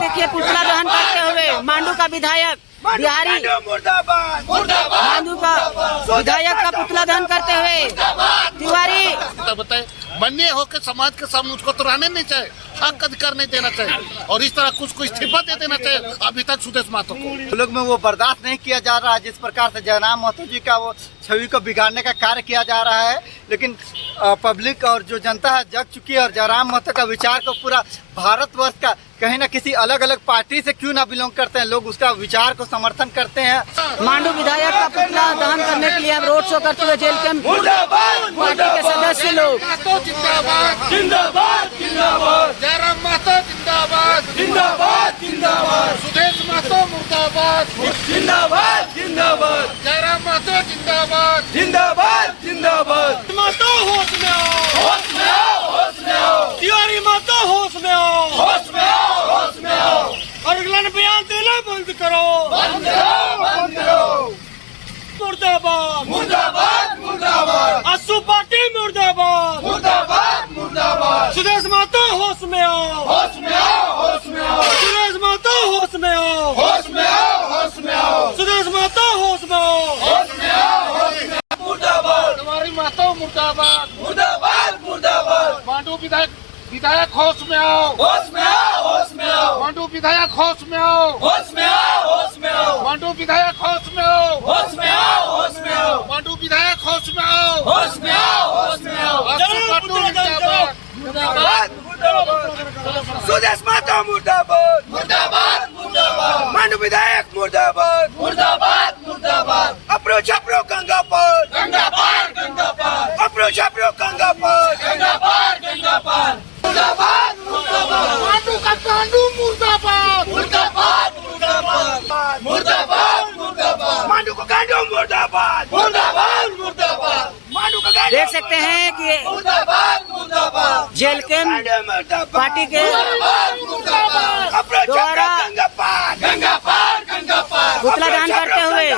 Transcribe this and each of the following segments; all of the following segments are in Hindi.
देखिए पुतला दहन करते हुए मांडू का विधायक बिहारी मांडू का विधायक का पुतला दहन करते हुए तिवारी बताए बनने होकर समाज के सामने उसको तो रहने नहीं चाहिए, हक अधिकार नहीं देना चाहिए और इस तरह कुछ को इस्तीफा दे देना चाहिए अभी तक सुदेश महतो को। लोग में वो बर्दाश्त नहीं किया जा रहा है। जिस प्रकार से जयराम महतो जी का वो छवि को बिगाड़ने का कार्य किया जा रहा है, लेकिन पब्लिक और जो जनता है जग चुकी है और जयराम महतो का विचार को पूरा भारतवर्ष का कहीं ना किसी अलग अलग पार्टी से क्यों ना बिलोंग करते हैं, लोग उसका विचार को समर्थन करते हैं। मांडू विधायक का पुतला दहन करने के लिए हम रोड शो करते हुए जेल के पार्टी के सदस्य लोग जिंदाबाद जिंदाबाद, जयराम महतो जिंदाबाद जिंदाबाद जिंदाबाद, सुदेश महतो मुर्दाबाद जिंदाबाद जिंदाबाद, जयराम महतो जिंदाबाद जिंदाबाद जिंदाबाद। महतो होश में आओ, होश में आओ, होश में आओ, तिवारी महतो होश में आओ, होश में आओ, होश में आओ, और अगला बयान देना बंद करो, बंद करो, बंद करो। मुर्दाबाद मुर्दाबाद मुर्दाबाद, आसू पार्टी मुर्दाबाद मुर्दाबाद मुर्दाबाद, सुदेश महतो होश में आओ, होश में आओ, होश में आओ, सुदेश महतो होश में आओ, होश में आओ, होश में आओ, सुदेश महतो होश में आओ, होश में आओ, होश में आओ। मुर्दाबाद हमारी महतो मुर्दाबाद मुर्दाबाद मुर्दाबाद, मांडू विधायक होश में आओ, होश में आओ, होश में आओ, मांडू विधायक होश में आओ, होश में आओ, होश में आओ, मांडू विधायक होश में आओ, होश में आओ, होश में आओ, मांडू विधायक होश में आओ, होश में आओ, होश में आओ। मुर्दाबाद मुर्दाबाद, सुदेश महतो मुर्दाबाद मुर्दाबाद मुर्दाबाद, मांडू विधायक मुर्दाबाद मुर्दाबाद मुर्दाबाद, अपरो छपरो गंगा पार गंगा पार गंगा पार, अपरो छपरो गंगा पार गंगा पार गंगा पार। मुर्दाबाद मुर्दाबाद, मांडू का कांडू मुर्दाबाद मुर्दाबाद मुर्दाबाद, मुर्दाबाद मुर्दाबाद, मांडू का कांडू मुर्दाबाद मुर्दाबाद मुर्दाबाद, मांडू का कांडू। देख सकते हैं कि मुर्दाबाद मुर्दाबाद, जेल के पार्टी के द्वारा गंगा पार गंगा पार, पुतला दहन करते हुए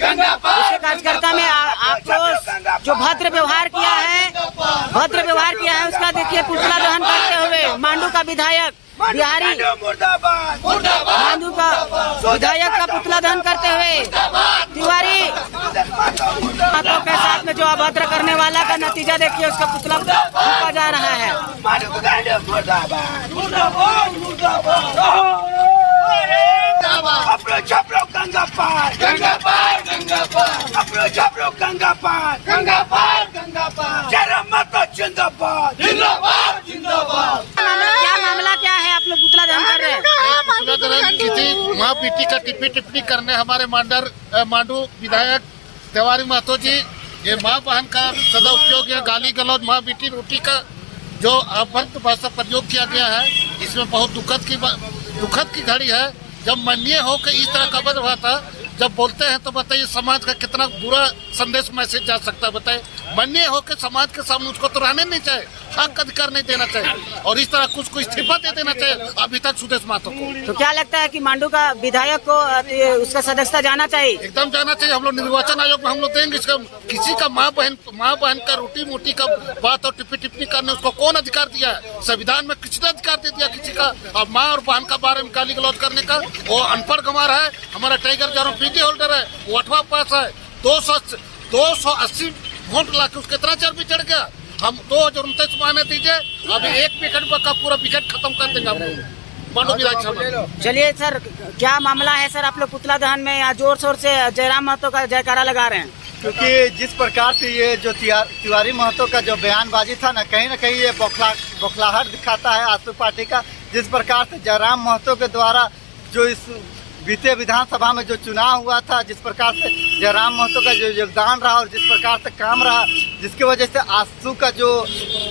गंगा पार उसके कार्यकर्ता में आपको जो भद्र व्यवहार किया है उसका देखिए पुतला दहन करते हुए मांडू का विधायक बिहारी मुर्दाबाद मुर्दाबाद, मांडू का विधायक का पुतला दहन करते हुए तिवारी महतो के साथ में जो अभद्र करने वाला का नतीजा देखिए, उसका पुतला फूंका जा रहा है। मुर्दाबाद मुर्दाबाद मुर्दाबाद, अपनो छपरो गंगा पार गंगा पार गंगा पार, अपनो छपरो गंगा पार गंगा पार गंगा पार, जयराम महतो जिंदाबाद जिंदाबाद जिंदाबाद। क्या मामला क्या है, आप लोग पुतला दहन कर रहे हैं? पुतला दहन किसी माँ बेटी का टिप्पणी करने हमारे मांडू विधायक तिवारी महतो जी, ये माँ बहन का सदा उपयोग या गाली गलौज माँ बेटी रोटी का जो अभद्र भाषा प्रयोग किया गया है, इसमें बहुत दुखद की घड़ी है। जब माननीय हो कि इस तरह का बद हुआ था, जब बोलते हैं तो बताइए समाज का कितना बुरा संदेश मैसेज जा सकता है। बताइए माननीय हो कि समाज के सामने उसको तो रहने नहीं चाहिए, हक अधिकार नहीं देना चाहिए और इस तरह कुछ को इस्तीफा दे देना चाहिए अभी तक सुदेश महतो को। तो क्या लगता है कि मांडू का विधायक को उसका सदस्यता जाना चाहिए? एकदम जाना चाहिए। हम लोग निर्वाचन आयोग में हम लोग देंगे इसका। किसी का माँ बहन का रोटी मोटी का बात और टिप्पणी करने उसको कौन अधिकार दिया है? संविधान में किसने अधिकार दे दिया किसी का? और माँ और बहन का बारे में गाली गलौज करने का? वो अनपढ़ गंवार है। हमारा टाइगर जरूर पीटी होल्डर है, वो 8वां पास है, 280 वोट ला के उसके कितना चर्बी चढ़ गया। हम 2029 माने दीजिए, अभी एक विकेट का पूरा विकेट खत्म कर देंगे हम लोग। चलिए सर, क्या मामला है सर? आप लोग पुतला दहन में यहाँ जोर शोर से जयराम महतो का जयकारा लगा रहे हैं, क्योंकि जिस प्रकार से ये जो तिवारी महतो का जो बयानबाजी था ना कहीं ये बौखलाहट दिखाता है आसू पार्टी का। जिस प्रकार से जयराम महतो के द्वारा जो इस बीते विधानसभा में जो चुनाव हुआ था, जिस प्रकार से जयराम महतो का जो योगदान रहा और जिस प्रकार से काम रहा, जिसकी वजह से आंसू का जो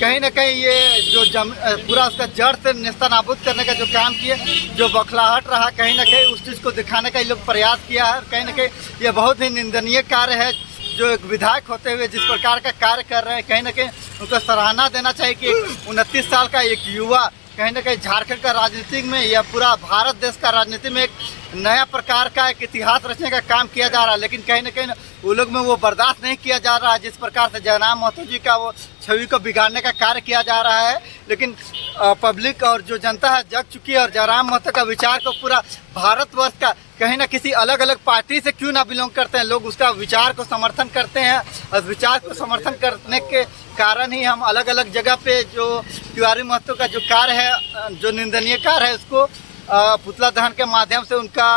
कहीं ना कहीं ये जो पूरा उसका जड़ से नेस्तनाबूद करने का जो काम किया, जो बौखलाहट रहा, कहीं ना कहीं उस चीज़ को दिखाने का ये लोग प्रयास किया है। कहीं ना कहीं ये बहुत ही निंदनीय कार्य है। जो एक विधायक होते हुए जिस प्रकार का कार्य कर रहे हैं, कहीं ना कहीं उनको सराहना देना चाहिए कि 29 साल का एक युवा कहीं ना कहीं झारखंड का राजनीति में या पूरा भारत देश का राजनीति में एक नया प्रकार का एक इतिहास रचने का काम किया जा रहा है। लेकिन कहीं ना कहीं वो लोग में वो बर्दाश्त नहीं किया जा रहा है। जिस प्रकार से जयराम महतो जी का वो छवि को बिगाड़ने का कार्य किया जा रहा है, लेकिन पब्लिक और जो जनता है जग चुकी है। और जयराम महतो का विचार को पूरा भारतवर्ष का कहीं ना किसी अलग अलग पार्टी से क्यों ना बिलोंग करते हैं, लोग उसका विचार को समर्थन करते हैं। और विचार को समर्थन करने के कारण ही हम अलग अलग जगह पे जो तिवारी महतो का जो कार्य है, जो निंदनीय कार्य है, उसको पुतला दहन के माध्यम से उनका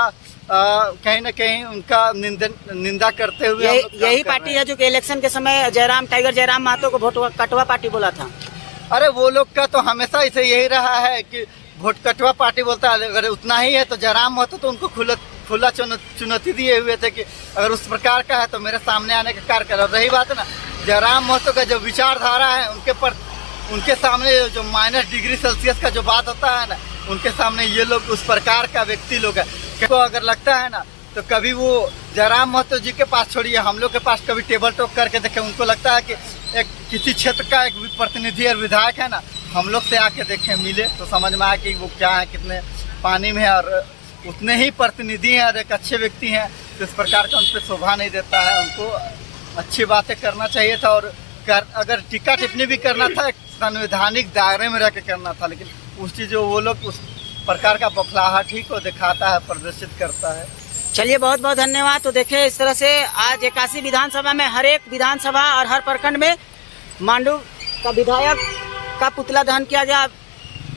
कहीं ना कहीं उनका निंदा करते हुए यही पार्टी है जो कि इलेक्शन के समय टाइगर जयराम महतो को वोट कटवा पार्टी बोला था। अरे वो लोग का तो हमेशा इसे यही रहा है कि वोट कटवा पार्टी बोलता है। अगर उतना ही है तो जयराम महतो तो उनको खुला चुनौती दिए हुए थे कि अगर उस प्रकार का है तो मेरे सामने आने का कार्य करो। रही बात है ना, जयराम महतो का जो विचारधारा है उनके सामने जो -डिग्री सेल्सियस का जो बात होता है ना, उनके सामने ये लोग उस प्रकार का व्यक्ति लोग है। को अगर लगता है ना तो कभी वो जयराम महतो जी के पास छोड़िए, हम लोग के पास कभी टेबल टॉक करके देखे। उनको लगता है कि एक किसी क्षेत्र का एक प्रतिनिधि और विधायक है ना, हम लोग से आके देखें, मिले तो समझ में आए कि वो क्या है, कितने पानी में है, और उतने ही प्रतिनिधि हैं और एक अच्छे व्यक्ति हैं। तो इस प्रकार का उन पर शोभा नहीं देता है। उनको अच्छी बातें करना चाहिए था, और अगर टीका टिप्पणी भी करना था एक संवैधानिक दायरे में रह के करना था। लेकिन उस चीज़ जो वो लोग उस प्रकार का बौखलाहट ही को दिखाता है, प्रदर्शित करता है। चलिए बहुत बहुत धन्यवाद। तो देखिए इस तरह से आज 81 विधानसभा में हर एक विधानसभा और हर प्रखंड में मांडू का विधायक का पुतला दहन किया गया।